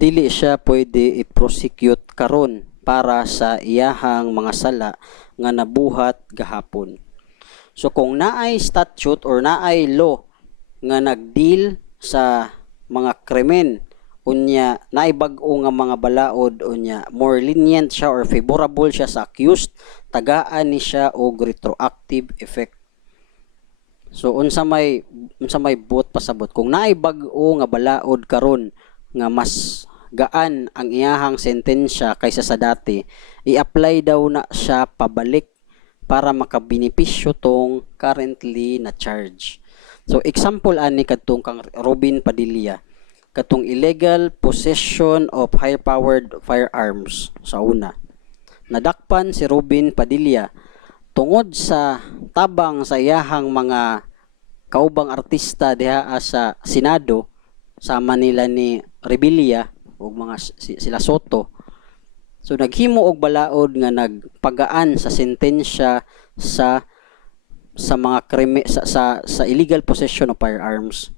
dili siya pwede i-prosecute karon para sa iyahang mga sala nga nabuhat gahapon. So kung naay statute or naay law nga nagdeal sa mga krimen, unya naay bag-o nga mga balaod, unya more lenient siya or favorable siya sa accused, tagaan ni siya og retroactive effect. So unsa may buot pasabot kung naay bag-o nga balaod karon nga mas gaan ang iyahang sentensya kaysa sa dati, i-apply daw na siya pabalik para makabenepisyo tong currently na charge. So example ani kadtong kang Robin Padilla, katong illegal possession of high-powered firearms sa una. Nadakpan si Robin Padilla tungod sa tabang sa iyahang mga kaubang artista diha sa Senado, sama nila ni Rebilla ug mga sila Soto. So naghimo og balaod nga nagpagaan sa sentensya sa mga krime sa illegal possession of firearms.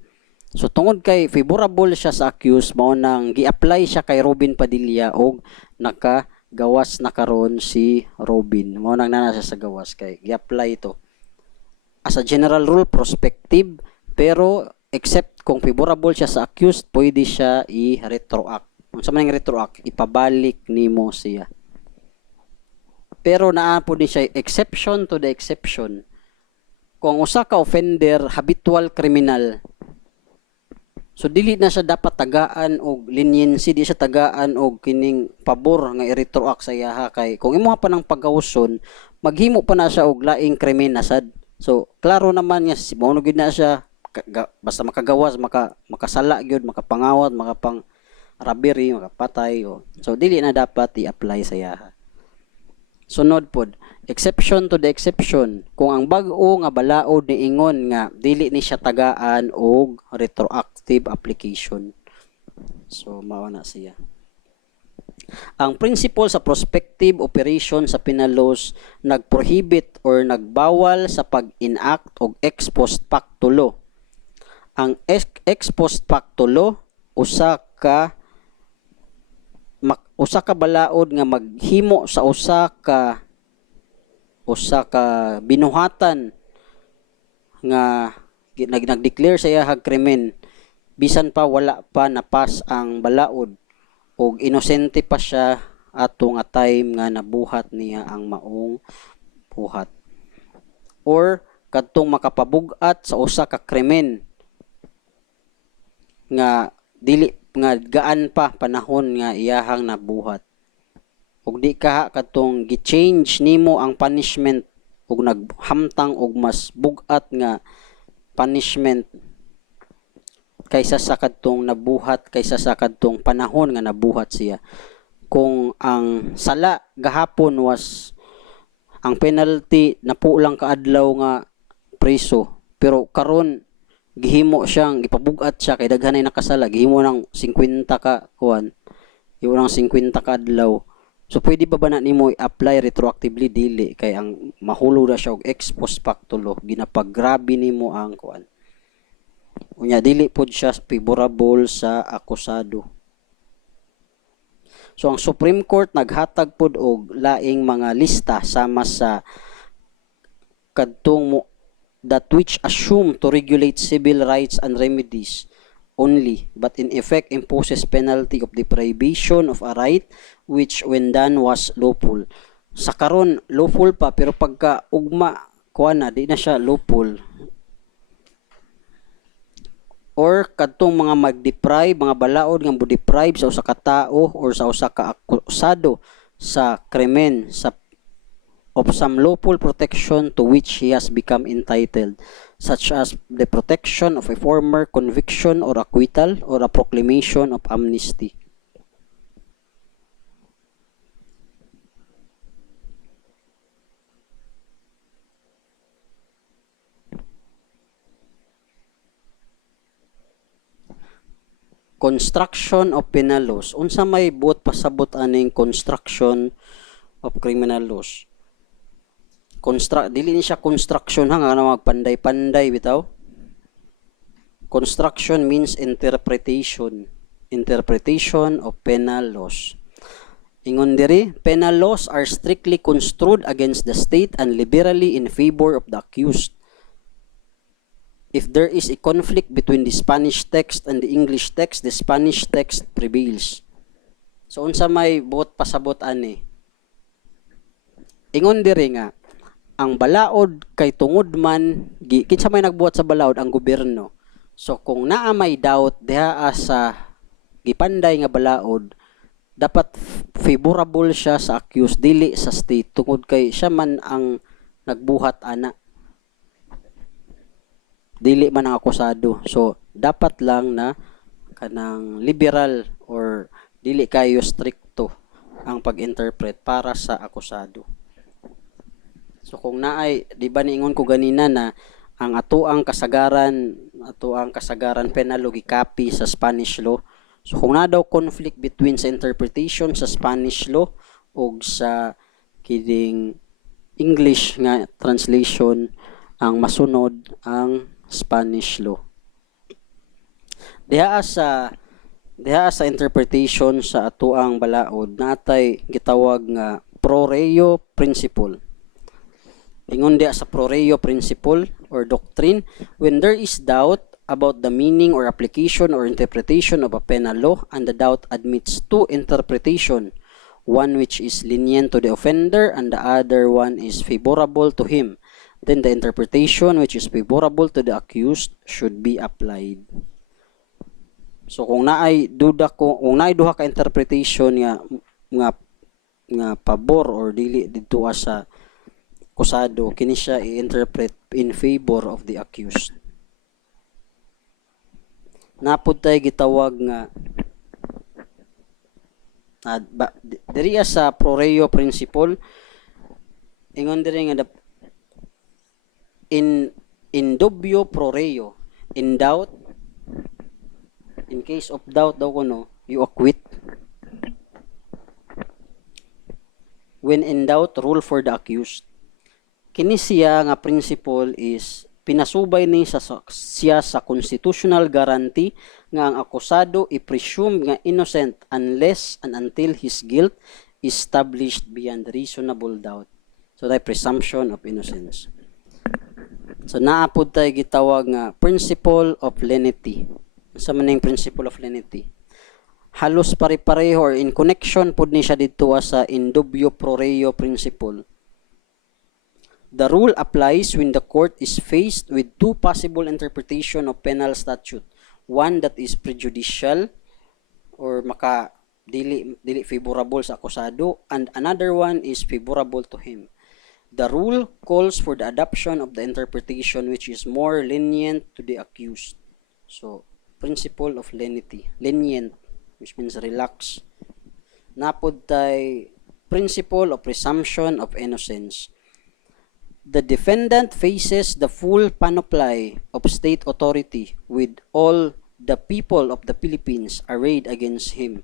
So tungod kay favorable siya sa accused, mao nang gi-apply siya kay Robin Padilla og nakagawas na karon si Robin. Mao nang nana siya sa gawas kay gi-apply ito as a general rule prospective, pero except kung favorable siya sa accused, pwede siya i-retroact. Kung sa maning retroact, ipabalik nimo siya. Pero naa po ni siya exception to the exception. Kung usa ka offender habitual criminal, so dili na siya dapat tagaan og leniency, di siya tagaan og kining pabor nga i-retroact sa iyaha, kay kung imuha pa ng pagawson, maghimo pa na siya og laing krimen nasad. So klaro naman nga si mao gid na siya basta makagawas, makasala gyud, makapangawat, makapang robbery, makapatay. So dili na dapat i-apply sa iyaha. Sunod pod, exception to the exception. Kung ang bag-o nga balaod ni ingon nga dili ni siya tagaan og retroactive application. So mao na siya. Ang principle sa prospective operation sa penal laws nagprohibit or nagbawal sa pag-enact og ex post facto law. Ang ex post facto law usa ka balaod nga maghimo sa usa ka binuhatan nga nagdeclare sa iyang krimen, bisan pa wala pa napas ang balaod og inosente pa siya ato nga time nga nabuhat niya ang maong buhat, or kadtong makapabug-at sa usa ka krimen nga dili nga gaan pa panahon nga iyahang nabuhat, ug di ka kadtong gi-change nimo ang punishment ug naghamtang og mas bug-at nga punishment kaysa sa kadtong nabuhat, kaysa sa kadtong panahon nga nabuhat siya. Kung ang sala gahapon was ang penalty na po lang kaadlaw nga preso, pero karon gihimo siyang gipabug-at siya kay daghanay nakasala, gihimo ng 50 ka kuan, gihimo ng 50 ka adlaw. So pwede ba na nimo i-apply retroactively? Dili, kay ang mahulog na siya og ex post facto law, ginapaggrabe nimo ang kuan. Unya dili pod siya favorable sa akusado. So ang Supreme Court naghatag pod og laing mga lista sama sa kadtong that which assume to regulate civil rights and remedies only, but in effect imposes penalty of deprivation of a right which when done was lawful. Sa karon lawful pa, pero pagka ugma kuan na di na siya lawful. Or kadtong mga mag-deprive, mga balaod nga mo-deprive sa usa ka tao or sa usa ka akusado sa krimen sa of some lawful protection to which he has become entitled, such as the protection of a former conviction or acquittal or a proclamation of amnesty. Construction of penal laws. Unsa may buot pasabot aning construction of criminal laws? Dili ni siya construction ha nga magpanday-panday bitaw. Construction means interpretation. interpretation of penal laws. Ingon diri, penal laws are strictly construed against the state and liberally in favor of the accused. If there is a conflict between the Spanish text and the English text, the Spanish text prevails. So unsa may buot pasabot ani? Ingon diri nga ang balaod kay tungod man kinsa may nagbuhat sa balaod ang gobyerno. So kung naa may doubt diha sa gipanday nga balaod, dapat favorable siya sa accused dili sa state tungod kay siya man ang nagbuhat ana. Dili man ang akusado. So dapat lang na kanang liberal or dili kayo stricto ang pag-interpret para sa akusado. So kung naay, di ba niingon ko ganina na ang atoang kasagaran penal gikapi sa Spanish law. So kung na daw conflict between sa interpretation sa Spanish law o sa kining English nga translation, ang masunod ang Spanish law. Diha sa interpretation sa atoang balaod natay gitawag nga pro reo principle. Ingon diha sa pro reo principle or doctrine, when there is doubt about the meaning or application or interpretation of a penal law and the doubt admits two interpretation, one which is lenient to the offender and the other one is favorable to him, then the interpretation which is favorable to the accused should be applied. So kung naay duha ka interpretation nga pabor or dili didto sa akusado, kini siya i-interpret in favor of the accused. Napud tay gitawag nga diri sa pro reo principle, ingon diri nga in dubio pro reo, in doubt, in case of doubt daw kuno, you acquit. When in doubt, rule for the accused. Kini siya nga principle is pinasubay ni siya sa constitutional guarantee nga ang akusado i-presume nga innocent unless and until his guilt is established beyond reasonable doubt. So the presumption of innocence. So naapod tayo gitawag nga principle of lenity. Sa maning principle of lenity, halos pare-pareho or in connection pud ni siya didto sa in dubio pro reo principle. The rule applies when the court is faced with two possible interpretation of penal statute, one that is prejudicial or dili favorable sa akusado and another one is favorable to him. The rule calls for the adoption of the interpretation which is more lenient to the accused. So principle of lenity, lenient, which means relax. Napod tay principle of presumption of innocence. The defendant faces the full panoply of state authority with all the people of the Philippines arrayed against him.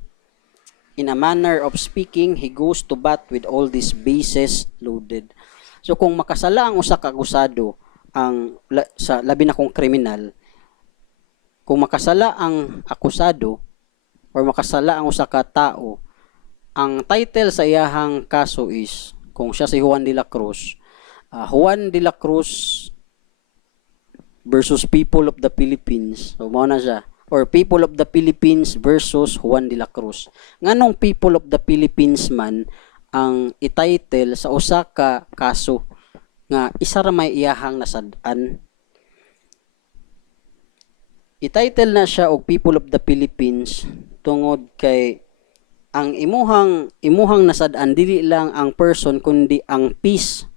In a manner of speaking, he goes to bat with all these bases loaded. So kung makasala ang usa ka akusado sa labi na kong kriminal, kung makasala ang akusado or makasala ang usa ka tao, ang title sa iyahang kaso is, kung siya si Juan de la Cruz, Juan de la Cruz versus People of the Philippines. So mao na siya, or People of the Philippines versus Juan de la Cruz. Nganong People of the Philippines man ang i-title sa usa ka kaso nga isa ra may iyahang nasad-an. I-title na siya og People of the Philippines tungod kay ang imuhang nasad-an dili lang ang person kundi ang peace,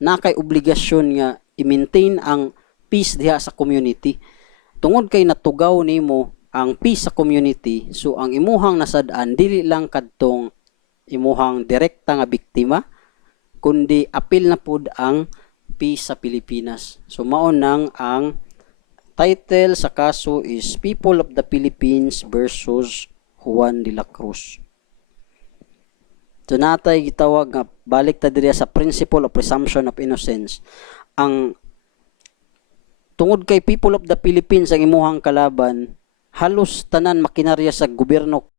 na kay obligasyon nga i-maintain ang peace diha sa community. Tungod kay natugaw nimo ang peace sa community, so ang imuhang nasad-an dili lang kadtong imuhang direkta nga biktima, kundi apil na pud ang peace sa Pilipinas. So mao nang ang title sa kaso is People of the Philippines versus Juan de la Cruz. So natay gitawag nga balik ta diri sa principle of presumption of innocence. Ang tungod kay People of the Philippines ang imuhang kalaban, halos tanan makinarya sa gobyerno